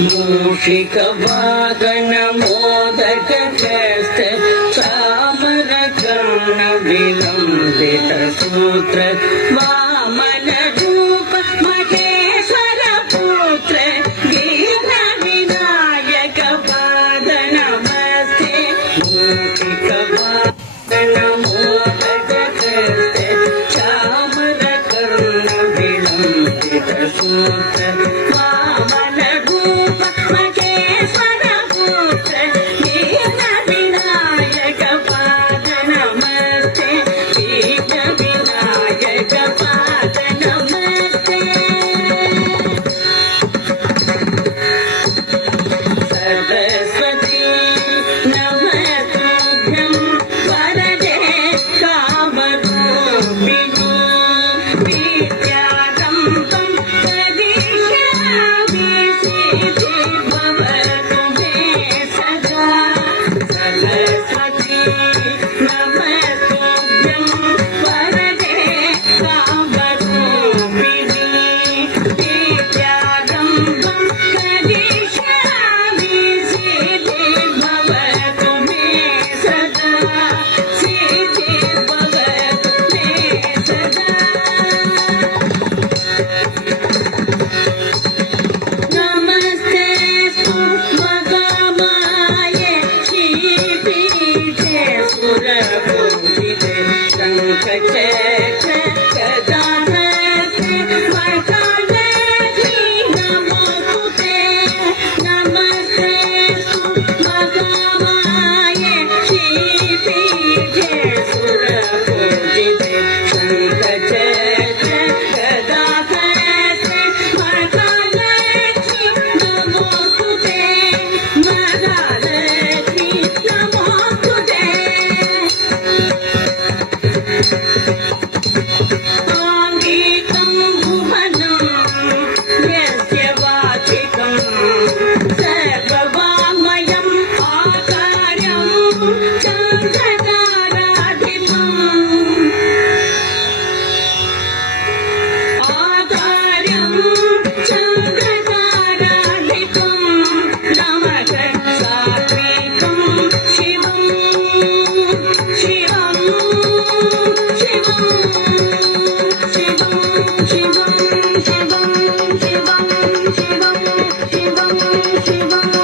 मूषिक वादन मोदक हस्त चामर कर्ण विलंबित सूत्र वामन रूप महेश्वर पुत्र दीन विनायक पाद नमस्ते मूषिक वादन मोदक हस्त चामर कर्ण विलंबित सूत्र वामन रूप महेश्वर पुत्र दीन विनायक पाद नमस्ते दीन विनायक पाद नमस्ते सरस्वती नमस्तुभ्यं वरदे कामरूपिणी विद्यारम्भं करिष्यामि सिद्धिर्भवतु मे सदा सरस्वती नमस्तुभ्यं वरदे कामरूपिणी विद्यारम्भं करिष्यामि सिद्धिर्भवतु मे सदा सिद्धिर्भवतु मे सदा नमस्तेस्तु महामाये श्रीपीठे सुरपूजिते शङ्खचक्र गदाधरे वरदालक्ष्मी नमोस्तुते नमस्तेस्तु महामाये श्रीपीठे सुरपूजिते शङ्खचक्र गदाधरे वरदालक्ष्मी नमोस्तुते महालक्ष्मी नमोस्तुते साङ्गीतं भुवनं यस्य वाचिकं सर्ववाङ्मयम् आकारं चन्द्रताराधिपम् आकारं चन्द्रताराधिपं नमः सात्विकं शिवं शिवं शिवं शिवं शिवं शिवं शिवं शिवं शिवं शिवं